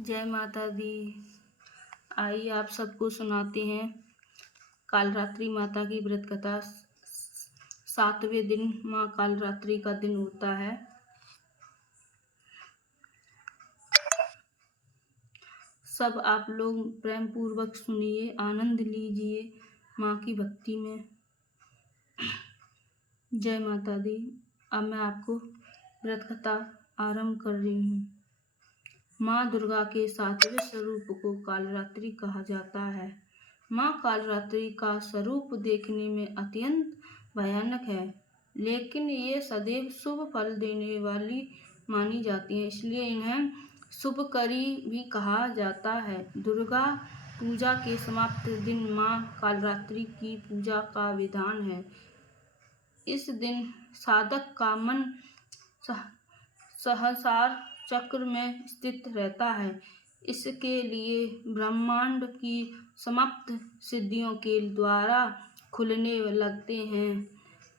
जय माता दी। आइए आप सबको सुनाते हैं कालरात्रि माता की व्रत कथा। 7वें दिन माँ कालरात्रि का दिन होता है। सब आप लोग प्रेम पूर्वक सुनिए, आनंद लीजिए माँ की भक्ति में। जय माता दी। अब मैं आपको व्रत कथा आरंभ कर रही हूँ। माँ दुर्गा के 7वें स्वरूप को कालरात्रि कहा जाता है। माँ कालरात्रि का स्वरूप देखने में अत्यंत भयानक है, लेकिन ये सदैव शुभ फल देने वाली मानी जाती है, इसलिए इन्हें शुभकरी भी कहा जाता है। दुर्गा पूजा के समाप्त दिन माँ कालरात्रि की पूजा का विधान है। इस दिन साधक का मन सहस्रार चक्र में स्थित रहता है। इसके लिए ब्रह्मांड की समस्त सिद्धियों के द्वारा खुलने लगते हैं।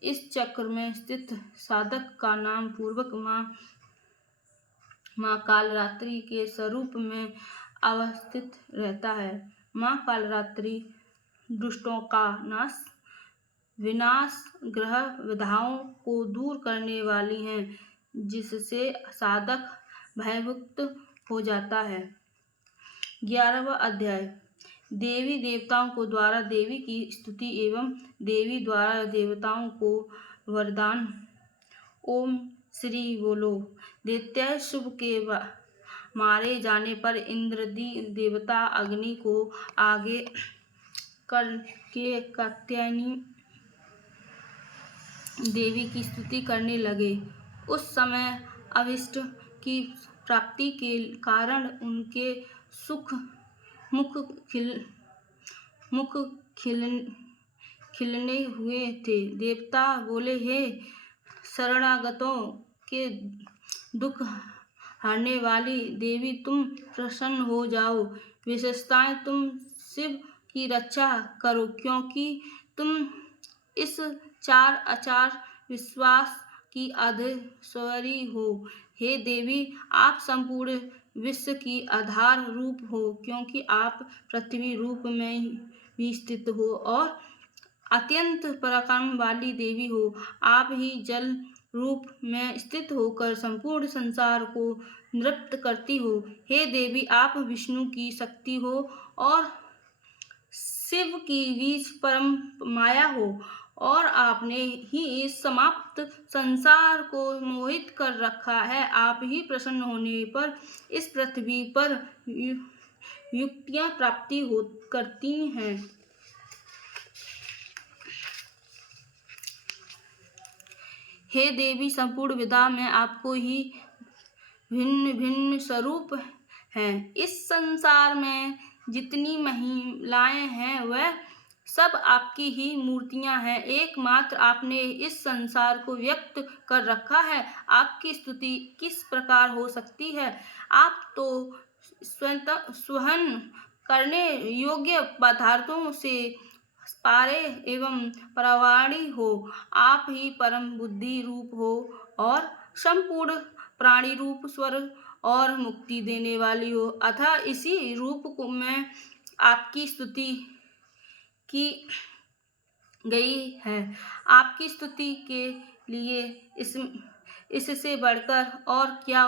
इस चक्र में स्थित साधक का नाम पूर्वक माँ कालरात्रि के स्वरूप में अवस्थित रहता है। माँ कालरात्रि दुष्टों का नाश, विनाश, ग्रह बाधाओं को दूर करने वाली हैं, जिससे साधक भयमुक्त हो जाता है। 11वां अध्याय देवी देवताओं को द्वारा देवी की स्तुति एवं देवी द्वारा देवताओं को वरदान। ओम श्री बोलो। दैत्य शुभ के मारे जाने पर इंद्रदी देवता अग्नि को आगे करके कात्यायनी देवी की स्तुति करने लगे। उस समय अभीष्ट की प्राप्ति के कारण उनके मुख खिलने हुए थे। देवता बोले, हे शरणागतों के दुख हरने वाली देवी, तुम प्रसन्न हो जाओ। विशेषताएं, तुम शिव की रक्षा करो, क्योंकि तुम इस चार आचार विश्वास की अधीश्वरी हो। हे देवी, आप संपूर्ण विश्व की आधार रूप हो, क्योंकि आप पृथ्वी रूप में भी स्थित हो और अत्यंत पराक्रम वाली देवी हो। आप ही जल रूप में स्थित होकर संपूर्ण संसार को नृत्य करती हो। हे देवी, आप विष्णु की शक्ति हो और शिव की बीज परम माया हो, और आपने ही इस समाप्त संसार को मोहित कर रखा है। आप ही प्रसन्न होने पर इस पृथ्वी पर युक्तियां प्राप्ति करती हैं। हे देवी, संपूर्ण विधा में आपको ही भिन्न भिन्न स्वरूप हैं। इस संसार में जितनी महिलाएं हैं, वह सब आपकी ही मूर्तियां हैं। एकमात्र आपने इस संसार को व्यक्त कर रखा है। आपकी स्तुति किस प्रकार हो सकती है? आप तो स्वहन करने योग्य पदार्थों से पारे एवं परवाणी हो। आप ही परम बुद्धि रूप हो और संपूर्ण प्राणी रूप, स्वर्ग और मुक्ति देने वाली हो। अतः इसी रूप में आपकी स्तुति की गई है। आपकी स्तुति के लिए इससे बढ़कर और क्या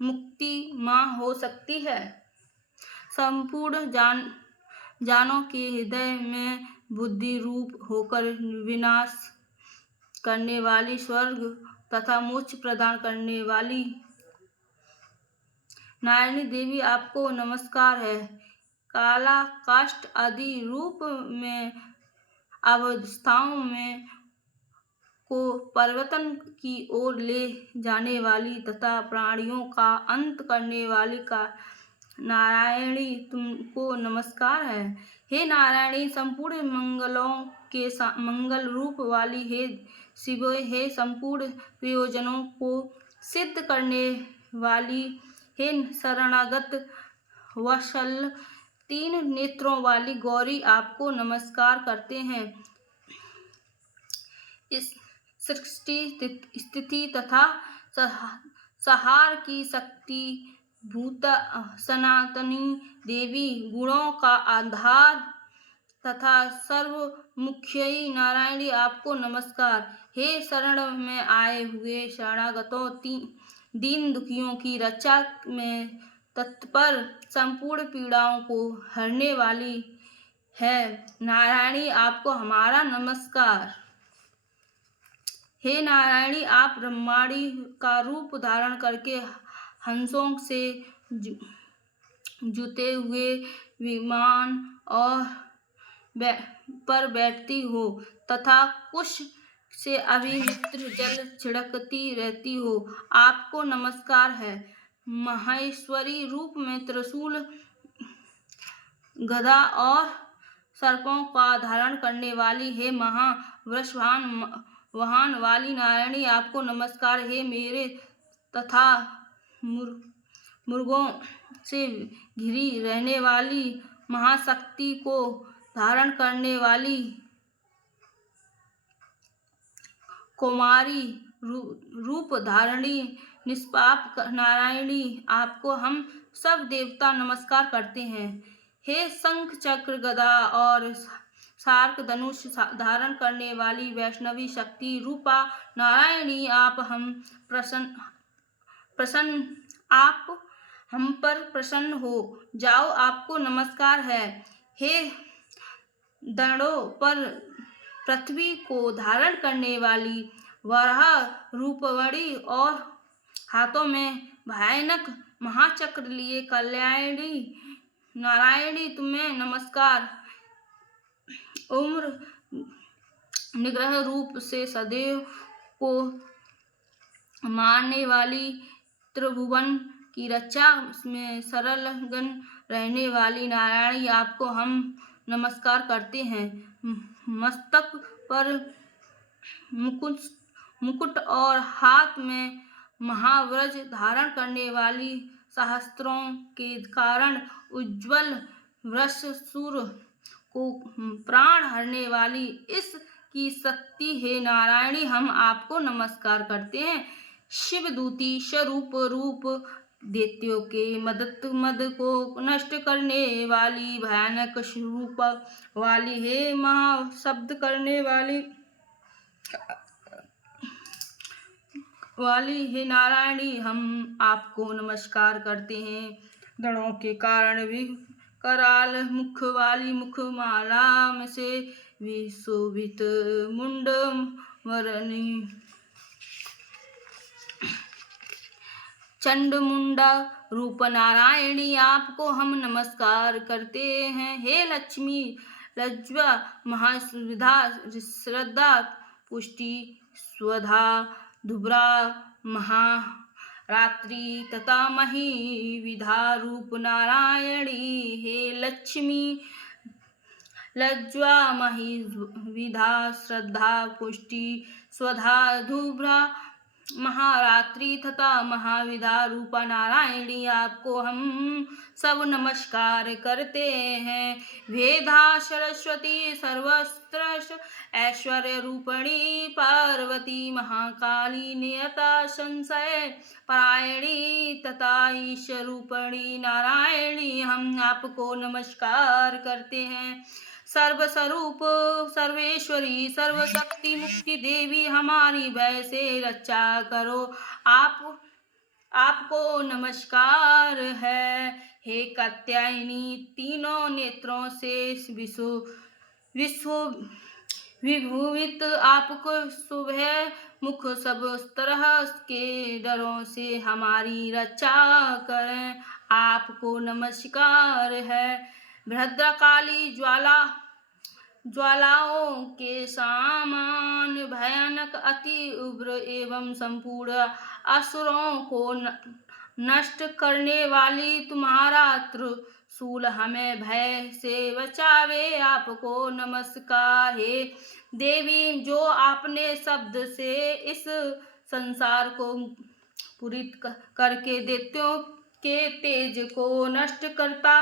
मुक्ति माँ हो सकती है। संपूर्ण जानों के हृदय में बुद्धि रूप होकर विनाश करने वाली, स्वर्ग तथा मोक्ष प्रदान करने वाली नारायणी देवी, आपको नमस्कार है। काला काष्ठ आदि रूप में अवस्थाओं में को परिवर्तन की ओर ले जाने वाली तथा प्राणियों का अंत करने वाली का नारायणी, तुमको नमस्कार है। हे नारायणी, संपूर्ण मंगलों के मंगल रूप वाली हे शिव, हे संपूर्ण प्रयोजनों को सिद्ध करने वाली हे शरणागत वत्सल 3 नेत्रों वाली गौरी, आपको नमस्कार करते हैं। इस सृष्टि स्थिति तथा संहार की शक्ति भूत सनातनी देवी, गुणों का आधार तथा सर्वमुख्यई नारायणी आपको नमस्कार। हे शरण में आए हुए शरणागतों, दीन दुखियों की रक्षा में तत्पर, संपूर्ण पीड़ाओं को हरने वाली है नारायणी आपको हमारा नमस्कार। हे नारायणी, आप ब्रह्मांडी का रूप धारण करके हंसों से जुते हुए विमान और पर बैठती हो तथा कुश से अविमित्र जल छिड़कती रहती हो, आपको नमस्कार है। महेश्वरी रूप में त्रिशूल, गदा और सर्पों का धारण करने वाली है महावृषभान वाहन वाली नारायणी आपको नमस्कार। हे मेरे तथा मृगों से घिरी रहने वाली महाशक्ति को धारण करने वाली कुमारी रूप धारणी निष्पाप नारायणी आपको हम सब देवता नमस्कार करते हैं। हे शंख चक्र गदा और शार्क धनुष धारण करने वाली वैष्णवी शक्ति रूपा नारायणी आप आप हम पर प्रसन्न हो जाओ, आपको नमस्कार है। हे दंडों पर पृथ्वी को धारण करने वाली वराह रूपवड़ी और हाथों में भयानक महाचक्र लिए कल्याणी नारायणी तुम्हें नमस्कार। उम्र निग्रह रूप से सदैव को मारने वाली, त्रिभुवन की रक्षा में सरलगन रहने वाली नारायणी आपको हम नमस्कार करते हैं। मस्तक पर मुकुट और हाथ में महावज्र धारण करने वाली, सहस्त्रों के कारण उज्ज्वल वृषसूर को प्राण हरने वाली इस की शक्ति है नारायणी हम आपको नमस्कार करते हैं। शिवदूती स्वरूप रूप दैत्यों के मद को नष्ट करने वाली, भयानक स्वरूप वाली है महाशब्द करने वाली है नारायणी हम आपको नमस्कार करते हैं। गणों के कारण भी कराल मुख वाली, मुखमाला में से विशोभित मुंड मरणी चंड मुंडा रूप नारायणी आपको हम नमस्कार करते हैं। हे लक्ष्मी लज्जा महाविधा श्रद्धा पुष्टि स्वधा धुब्रा महारात्रि तथा मही विधा रूप नारायणी। हे लक्ष्मी लज्जा मही विधा श्रद्धा पुष्टि स्वधा धुब्रा महारात्रि तथा महाविधा रूपा नारायणी आपको हम सब नमस्कार करते हैं। वेदा सरस्वती सर्वस्त्र ऐश्वर्य रूपणी पार्वती महाकाली नियता संशय परायणी तथा ईश्वर रूपणी नारायणी हम आपको नमस्कार करते हैं। सर्वस्वरूप सर्वेश्वरी सर्वशक्ति मुक्ति देवी हमारी भय से रक्षा करो, आपको नमस्कार है। हे कात्यायनी तीनों नेत्रों से विश्व विभूषित आपको सुबह मुख सब तरह के डरों से हमारी रक्षा करें, आपको नमस्कार है। भद्रकाली ज्वालाओं के समान भयानक अति उग्र एवं संपूर्ण असुरों को नष्ट करने वाली तुम्हारा त्रिशूल हमें भय से बचावे, आपको नमस्कार है। देवी जो आपने शब्द से इस संसार को पूरित करके दैत्यों के तेज को नष्ट करता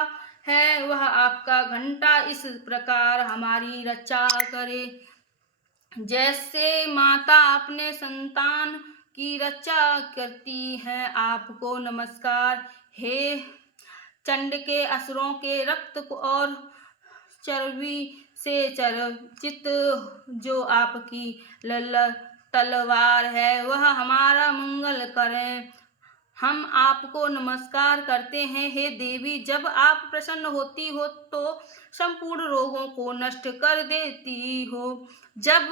है, वह आपका घंटा इस प्रकार हमारी रक्षा करे। जैसे माता अपने संतान की रक्षा करती है, आपको नमस्कार हे चंड के असुरों के रक्त को और चर्बी से चर्चित जो आपकी तलवार है वह हमारा मंगल करें। हम आपको नमस्कार करते हैं हे देवी। जब आप प्रसन्न होती हो तो संपूर्ण रोगों को नष्ट कर देती हो। जब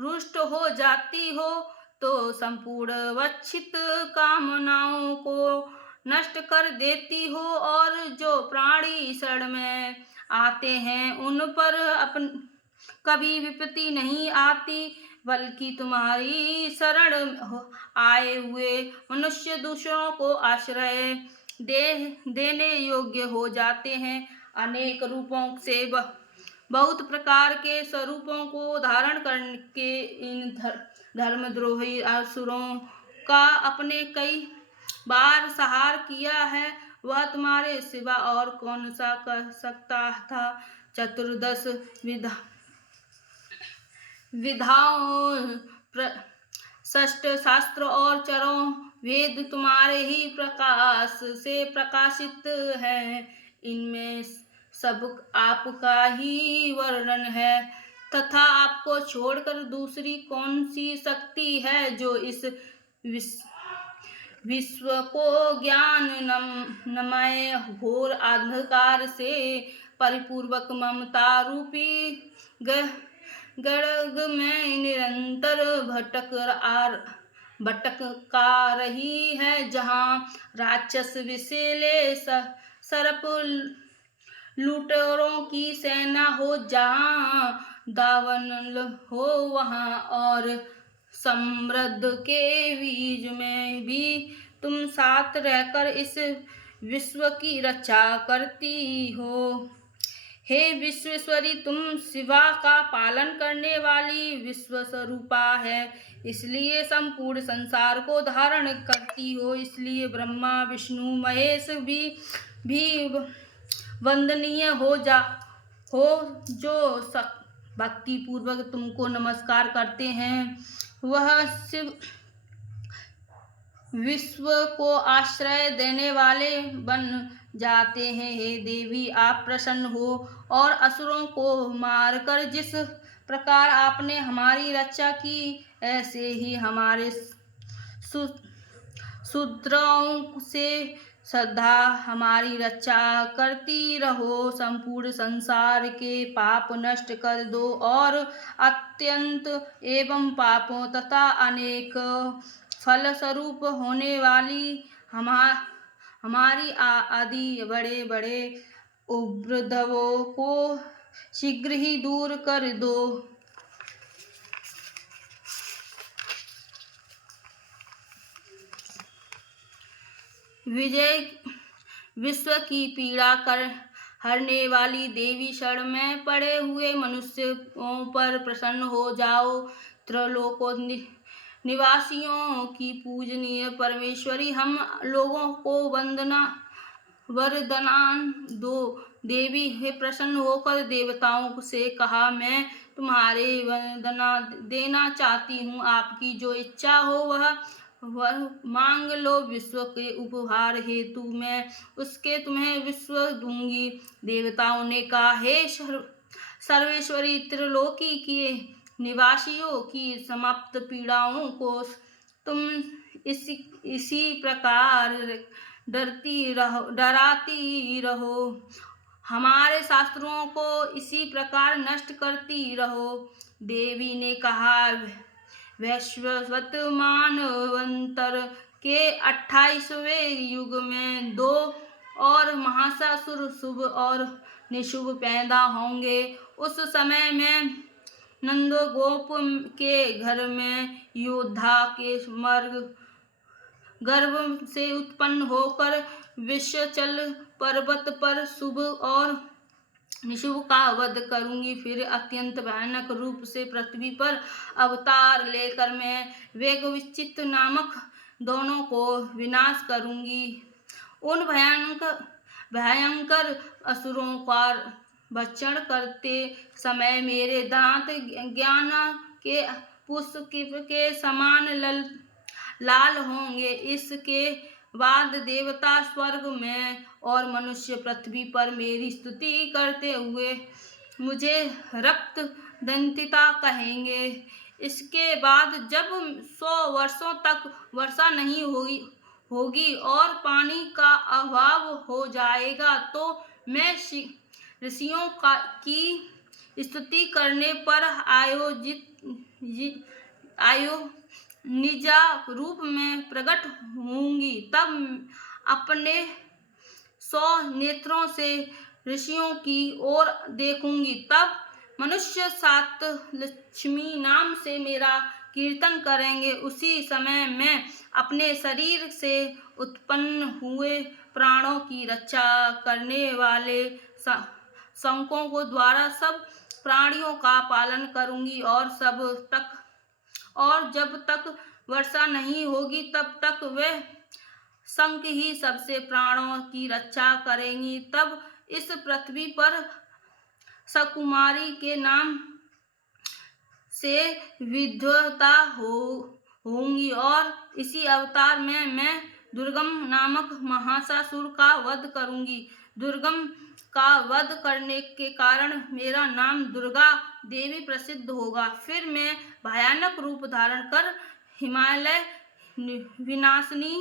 रुष्ट हो जाती हो तो संपूर्ण वांछित कामनाओं को नष्ट कर देती हो और जो प्राणी शरण में आते हैं उन पर कभी विपत्ति नहीं आती, बल्कि तुम्हारी शरण आए हुए मनुष्य दूसरों को आश्रय देने योग्य हो जाते हैं। अनेक रूपों से बहुत प्रकार के स्वरूपों को धारण करके इन धर्मद्रोही असुरों का अपने कई बार संहार किया है। वह तुम्हारे सिवा और कौन सा कर सकता था। चतुर्दश विधाओं षष्ठ शास्त्र और चारों वेद तुम्हारे ही प्रकाश से प्रकाशित है। इनमें सब आपका ही वर्णन है तथा आपको छोड़कर दूसरी कौन सी शक्ति है जो इस विश्व को ज्ञानमय घोर अंधकार से परिपूर्वक ममता रूपी गड़ग में निरंतर भटका रही है, जहाँ राक्षस विषैले सर्प लुटेरों की सेना हो, जहाँ दावानल हो वहाँ और समृद्ध के बीच में भी तुम साथ रहकर इस विश्व की रक्षा करती हो। हे विश्वेश्वरी, तुम शिवा का पालन करने वाली विश्व स्वरूपा है, इसलिए संपूर्ण संसार को धारण करती हो। इसलिए ब्रह्मा विष्णु महेश भी वंदनीय हो जो भक्ति पूर्वक तुमको नमस्कार करते हैं। वह शिव विश्व को आश्रय देने वाले बन जाते हैं। हे देवी, आप प्रसन्न हो और असुरों को मारकर जिस प्रकार आपने हमारी रक्षा की, ऐसे ही हमारे शूद्रों से सदा हमारी रक्षा करती रहो। संपूर्ण संसार के पाप नष्ट कर दो और अत्यंत एवं पापों तथा अनेक फल स्वरूप होने वाली हमारी आदि बड़े बड़े उपद्रवों को शीघ्र ही दूर कर दो। विश्व की पीड़ा कर हरने वाली देवी, शरण में पड़े हुए मनुष्यों पर प्रसन्न हो जाओ। त्रिलोकों निवासियों की पूजनीय परमेश्वरी, हम लोगों को वरदान दो। देवी, हे प्रसन्न होकर देवताओं से कहा, मैं तुम्हारे वरदान देना चाहती हूँ। आपकी जो इच्छा हो वह मांग लो। विश्व के उपहार हेतु मैं उसके तुम्हें विश्व दूंगी। देवताओं ने कहा, हे सर्वेश्वरी, त्रिलोकी के निवासियों की समाप्त पीड़ाओं को तुम इसी प्रकार डराती रहो, हमारे शास्त्रों को इसी प्रकार नष्ट करती रहो। देवी ने कहा, वैश्ववत मानवंतर के 28वें युग में 2 और महासुर शुभ और निशुभ पैदा होंगे। उस समय में नंदगोप के घर में योद्धा के गर्भ से उत्पन्न होकर विश्वचल पर्वत पर शुभ और निशुभ का वध करूंगी। फिर अत्यंत भयानक रूप से पृथ्वी पर अवतार लेकर मैं वेगविचित नामक दोनों को विनाश करूंगी। उन भयंकर असुरों का भक्षण करते समय मेरे दांत ज्ञान के पुष्प के समान लाल होंगे। इसके बाद देवता स्वर्ग में और मनुष्य पृथ्वी पर मेरी स्तुति करते हुए मुझे रक्त दंतिता कहेंगे। इसके बाद जब 100 वर्षों तक वर्षा नहीं होगी और पानी का अभाव हो जाएगा, तो मैं ऋषियों की स्तुति करने पर निजा रूप में प्रकट होंगी। तब अपने 100 नेत्रों से ऋषियों की ओर देखूंगी। तब मनुष्य सात लक्ष्मी नाम से मेरा कीर्तन करेंगे। उसी समय मैं अपने शरीर से उत्पन्न हुए प्राणों की रक्षा करने वाले शंखों को द्वारा सब प्राणियों का पालन करूंगी और जब तक वर्षा नहीं होगी तब तक वह शंख ही सबसे प्राणों की रक्षा करेंगी। तब इस पृथ्वी पर सकुमारी के नाम से विद्वता होंगी और इसी अवतार में मैं दुर्गम नामक महासासुर का वध करूंगी। दुर्गम का वध करने के कारण मेरा नाम दुर्गा देवी प्रसिद्ध होगा। फिर मैं भयानक रूप धारण कर हिमालय विनाशिनी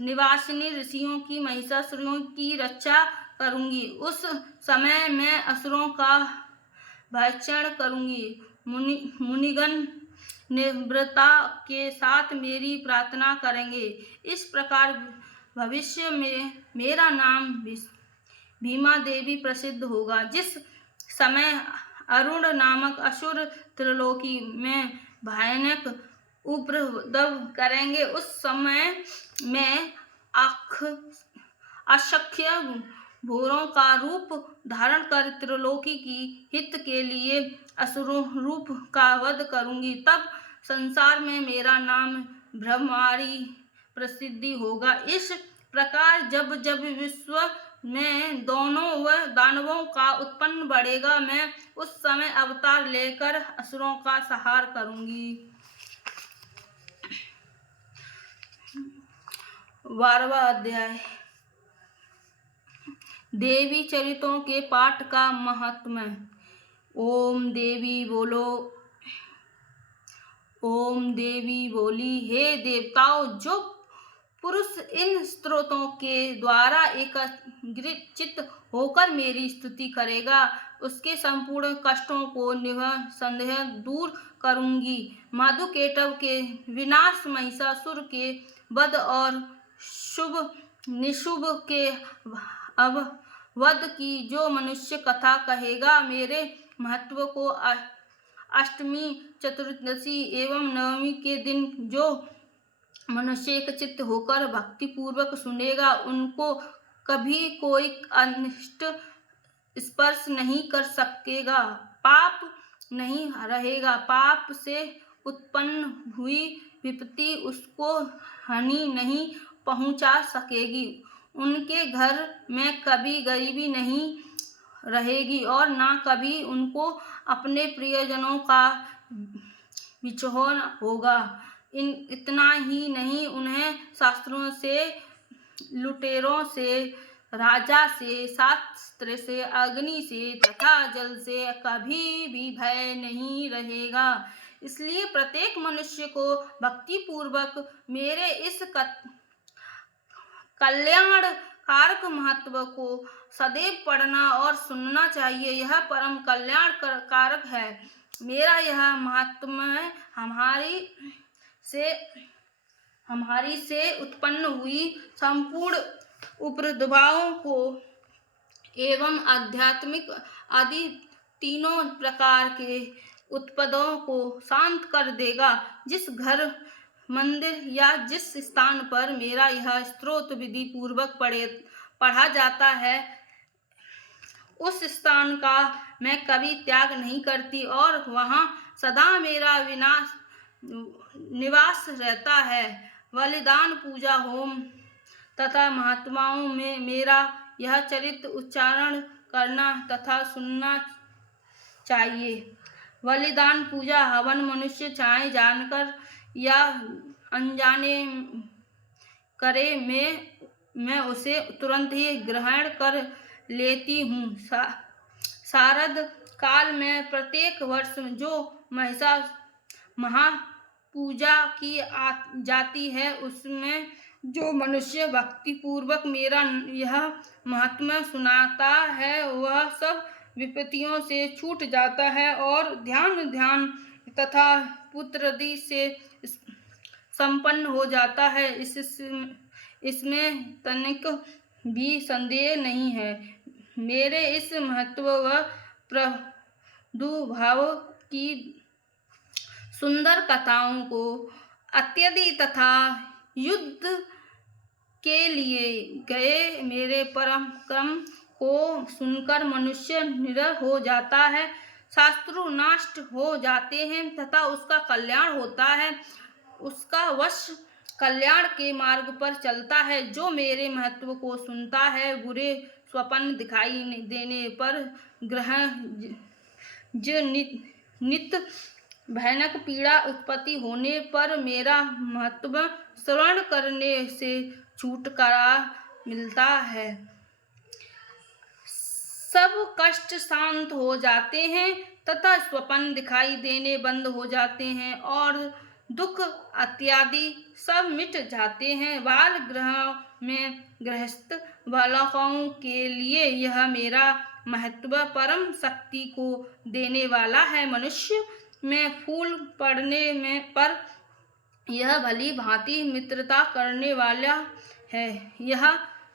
निवासिनी ऋषियों की महिषासुरों की रक्षा करूंगी। उस समय मैं असुरों का भक्षण करूंगी। मुनिगण निर्भयता के साथ मेरी प्रार्थना करेंगे। इस प्रकार भविष्य में मेरा नाम भीमा देवी प्रसिद्ध होगा। जिस समय अरुण नामक असुर त्रिलोकी में भयानक उपद्रव करेंगे, उस समय मैं असख्य घोरों का रूप धारण कर त्रिलोकी की हित के लिए असुरों रूप का वध करूंगी। तब संसार में मेरा नाम ब्रह्मारी प्रसिद्धि होगा। इस प्रकार जब जब विश्व में दोनों व दानवों का उत्पन्न बढ़ेगा, मैं उस समय अवतार लेकर असुरों का संहार करूंगी। 12वां अध्याय देवी चरितों के पाठ का महात्म्य। ओम देवी बोलो। ओम देवी बोली, हे देवताओं, जो पुरुष इन स्तोत्रों के द्वारा एकत्रित होकर मेरी स्तुति करेगा, उसके संपूर्ण कष्टों को निसंदेह दूर करूंगी। मधुकेटव के विनाश, महिषासुर के वध और शुभ निशुभ के वध की जो मनुष्य कथा कहेगा, मेरे महत्व को अष्टमी, चतुर्दशी एवं नवमी के दिन जो मनुष्य एकचित्त होकर भक्ति पूर्वक सुनेगा, उनको कभी कोई अनिष्ट स्पर्श नहीं कर सकेगा, पाप नहीं रहेगा। पाप से उत्पन्न हुई विपत्ति उसको हानि नहीं पहुंचा सकेगी। उनके घर में कभी गरीबी नहीं रहेगी और ना कभी उनको अपने प्रियजनों का विछोह होगा। इतना ही नहीं, उन्हें शास्त्रों से, लुटेरों से, राजा से, शास्त्र से, अग्नि से तथा जल से कभी भी भय नहीं रहेगा। इसलिए प्रत्येक मनुष्य को भक्ति पूर्वक मेरे इस कल्याण कारक महत्व को सदैव पढ़ना और सुनना चाहिए। यह परम कल्याण कारक है। मेरा यह महात्म्य हमारी से उत्पन्न हुई संपूर्ण उपद्रवों को एवं आध्यात्मिक आदि तीनों प्रकार के उत्पादों को शांत कर देगा। जिस घर, मंदिर या जिस स्थान पर मेरा यह स्तोत्र विधि पूर्वक पढ़ा जाता है, उस स्थान का मैं कभी त्याग नहीं करती और वहाँ सदा मेरा निवास रहता है। बलिदान, पूजा, होम तथा महात्माओं में मेरा यह चरित्र उच्चारण करना तथा सुनना चाहिए। बलिदान, पूजा, हवन मनुष्य चाहे जानकर या अनजाने करे मैं उसे तुरंत ही ग्रहण कर लेती हूँ। शारद काल में प्रत्येक वर्ष जो महापूजा की जाती है, उसमें जो मनुष्य भक्ति पूर्वक मेरा यह महात्म्य सुनाता है, वह सब विपत्तियों से छूट जाता है और ध्यान तथा पुत्रादि से संपन्न हो जाता है। इसमें तनिक भी संदेह नहीं है। मेरे इस महत्व व प्रादुर्भाव की सुंदर कथाओं को अत्यधिक तथा युद्ध के लिए गए मेरे पराक्रम को सुनकर मनुष्य निडर हो जाता है, शत्रु नष्ट हो जाते हैं तथा उसका कल्याण होता है। उसका वश कल्याण के मार्ग पर चलता है। जो मेरे महत्व को सुनता है, बुरे स्वप्न दिखाई देने पर, ग्रह नित भयानक पीड़ा उत्पत्ति होने पर, मेरा महत्व श्रवण करने से छुटकारा मिलता है। सब कष्ट शांत हो जाते हैं तथा स्वप्न दिखाई देने बंद हो जाते हैं और दुख इत्यादि सब मिट जाते हैं। बाल गृह में गृहस्थ बालकों के लिए यह मेरा महत्व परम शक्ति को देने वाला है। मनुष्य में फूल पड़ने पर यह भली भांति मित्रता करने वाला है। यह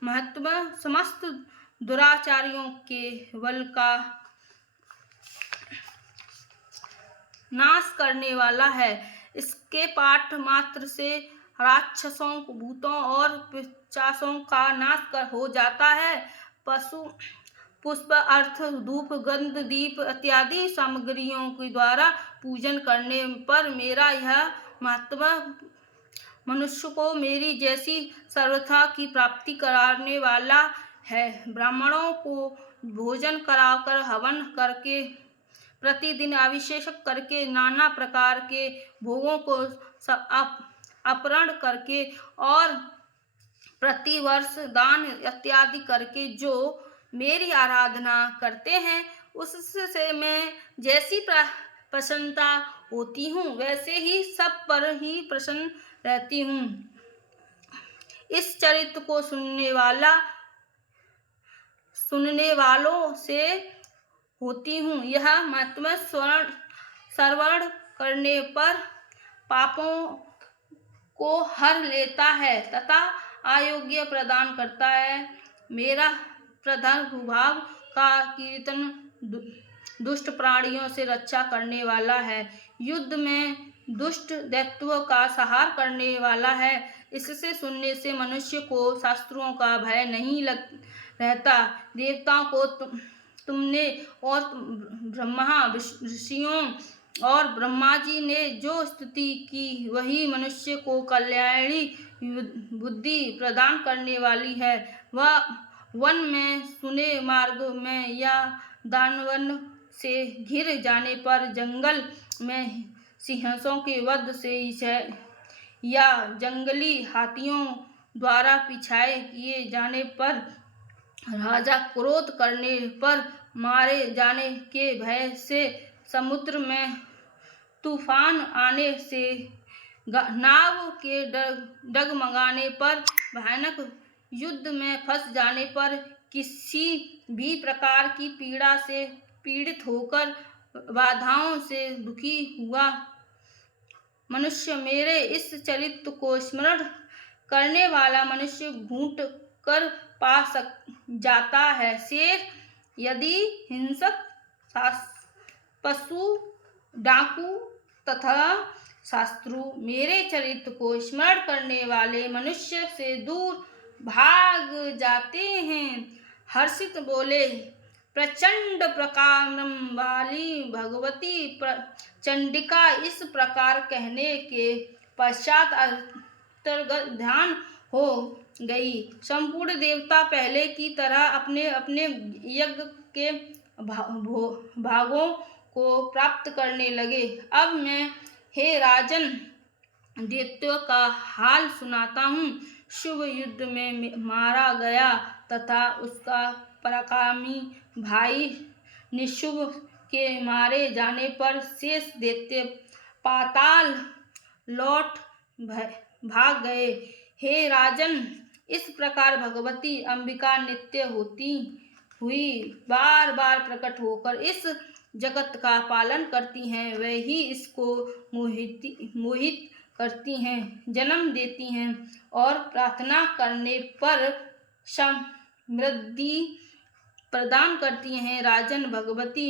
महत्व समस्त दुराचारियों के बल का नाश करने वाला है। इसके पाठ मात्र से राक्षसों, भूतों और पिशाचों का नाश हो जाता है। पशु पुष्प, अर्थ, धूप, गंध, दीप इत्यादि सामग्रियों के द्वारा पूजन करने पर मेरा यह महत्व मनुष्य को मेरी जैसी सर्वथा की प्राप्ति कराने वाला है। ब्राह्मणों को भोजन कराकर, हवन करके, प्रतिदिन अभिषेक करके, नाना प्रकार के भोगों को अर्पण करके और प्रतिवर्ष दान इत्यादि करके जो मेरी आराधना करते हैं, उससे मैं जैसी प्रसन्नता होती हूँ, वैसे ही सब पर ही प्रसन्न रहती हूँ। इस चरित्र को सुनने वालों से होती हूँ। यह महत्व श्रवण करने पर पापों को हर लेता है तथा आरोग्य प्रदान करता है। मेरा प्रादुर्भाव का कीर्तन दुष्ट प्राणियों से रक्षा करने वाला है, युद्ध में दुष्ट दैत्यों का संहार करने वाला है। इससे सुनने से मनुष्य को शत्रुओं का भय नहीं रहता। देवताओं को तुमने और ब्रह्मा, ऋषियों और ब्रह्मा जी ने जो स्तुति की, वही मनुष्य को कल्याणी बुद्धि प्रदान करने वाली है। वह वन में, सुने मार्ग में या दानवन से घिर जाने पर, जंगल में सिंहों के वध से या जंगली हाथियों द्वारा पीछे किए जाने पर, राजा क्रोध करने पर मारे जाने के भय से, समुद्र में तूफान आने से, नाव के डगमगाने पर, भयानक युद्ध में फंस जाने पर, किसी भी प्रकार की पीड़ा से पीड़ित होकर, बाधाओं से दुखी हुआ मनुष्य मेरे इस चरित्र को स्मरण करने वाला मनुष्य घूट कर पा जाता है। शेर, यदि हिंसक, पशु, डाकू तथा शत्रु मेरे चरित्र को स्मरण करने वाले मनुष्य से दूर भाग जाते हैं। हर्षित बोले, प्रचंड प्रकांड वाली भगवती चंडिका इस प्रकार कहने के पश्चात अंतर्गत ध्यान हो गई। संपूर्ण देवता पहले की तरह अपने अपने यज्ञ के भागों को प्राप्त करने लगे। अब मैं, हे राजन, दैत्यों का हाल सुनाता हूँ। शुभ युद्ध में मारा गया तथा उसका पराक्रमी भाई निशुभ के मारे जाने पर शेष दैत्य पाताल लौट भाग गए। हे राजन, इस प्रकार भगवती अंबिका नित्य होती हुई बार बार प्रकट होकर इस जगत का पालन करती हैं। वह ही इसको मोहित करती हैं, जन्म देती हैं और प्रार्थना करने पर समृद्धि प्रदान करती हैं। राजन, भगवती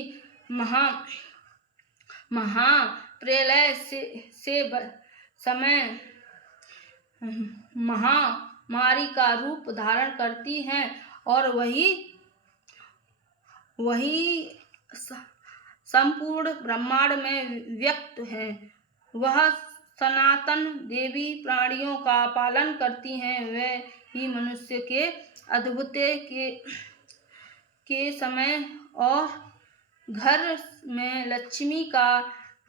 महाप्रलय से समय महामारी का रूप धारण करती हैं और वही संपूर्ण ब्रह्मांड में व्यक्त है। वह सनातन देवी प्राणियों का पालन करती हैं। वह ही मनुष्य के अद्भुत के समय और घर में लक्ष्मी का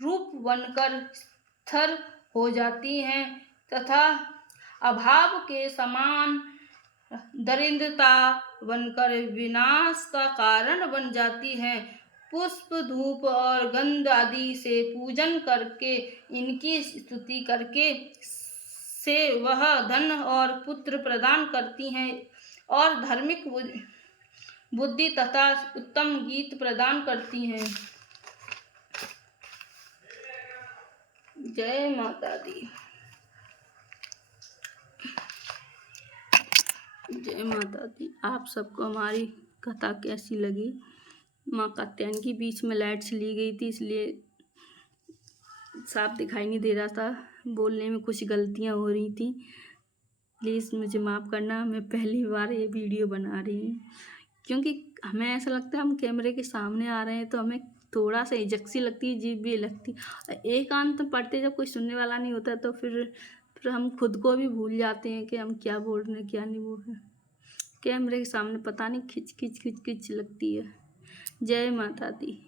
रूप बनकर स्थिर हो जाती हैं तथा अभाव के समान दरिद्रता बनकर विनाश का कारण बन जाती हैं। पुष्प, धूप और गंध आदि से पूजन करके इनकी स्तुति करके से वह धन और पुत्र प्रदान करती हैं और धार्मिक बुद्धि तथा उत्तम गीत प्रदान करती हैं। जय माता दी। जय माता दी। आप सबको हमारी कथा कैसी लगी? माँ कात्यायनी बीच में लाइट चली गई थी, इसलिए साफ दिखाई नहीं दे रहा था, बोलने में कुछ गलतियाँ हो रही थी। प्लीज़ मुझे माफ़ करना, मैं पहली बार ये वीडियो बना रही हूँ क्योंकि हमें ऐसा लगता है हम कैमरे के सामने आ रहे हैं तो हमें थोड़ा सा हिचक सी लगती है, अजीब भी लगती। एकांत पढ़ते जब कोई सुनने वाला नहीं होता तो फिर हम खुद को भी भूल जाते हैं कि हम क्या बोल रहे हैं क्या नहीं बोल रहे हैं। कैमरे के सामने पता नहीं खिच खिच लगती है। जय माता दी।